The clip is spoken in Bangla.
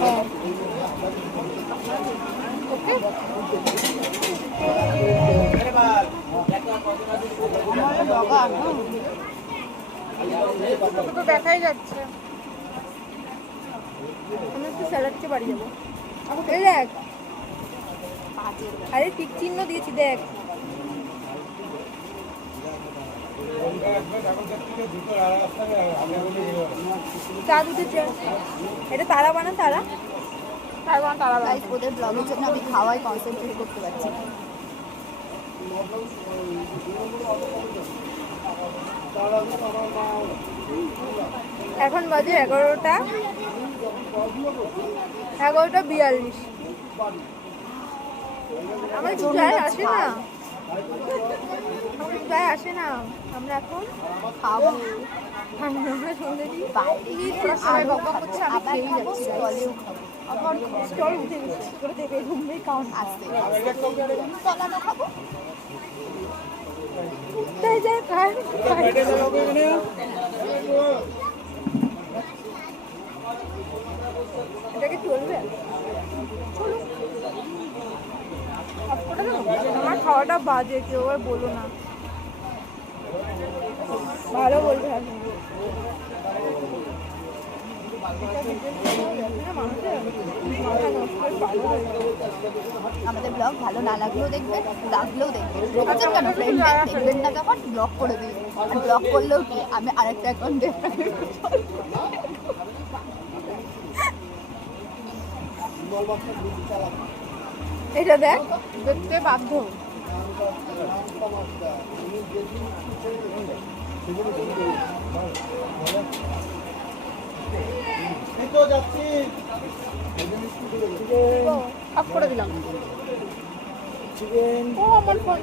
হ্যাঁ তো দেখাই যাচ্ছে। আমি একটু স্যালাডকে বাড়ি যাবো। এই দেখ, আরে টিক চিহ্ন দিয়েছি দেখ। চাঁদ উঠেছে। এটা তারা বানা, তারা তারা বানা, তারা বানা। ওদের ব্লগের জন্য আমি খাওয়াই কনসেন্ট্রেট করতে পারছি না। এখন বাজে 11:42। আমার চুলায় আসে না, আমার চুলায় আসে না। আমরা এখন খাবো আমরা সন্ধ্যে দিই বাইরে সবাই বকা করছে, আমি খেয়েই যাচ্ছি। স্টলেও খাবো। আমার স্টল উঠে গেছে, করে দেবে ঘুমবে কাউন্ট আসতে তলাটা খাবো। তাই যায় খায়। এটাকে চলবে? আমার খাওয়াটা বাজে, কেউ আর বলো না, ভালো বলবে। আমাদের ব্লগ ভালো না লাগলেও দেখবেন, লাগলেও দেখবেন। কেন ফ্রেন্ড দেখবেন না যখন ব্লগ করে দিই। আর ব্লগ করলেও কি আমি আরেকটা অ্যাকাউন্টে এটা দেখ, দেখতে বাধ্য। অফ করে দিলাম। ও আমার ফোন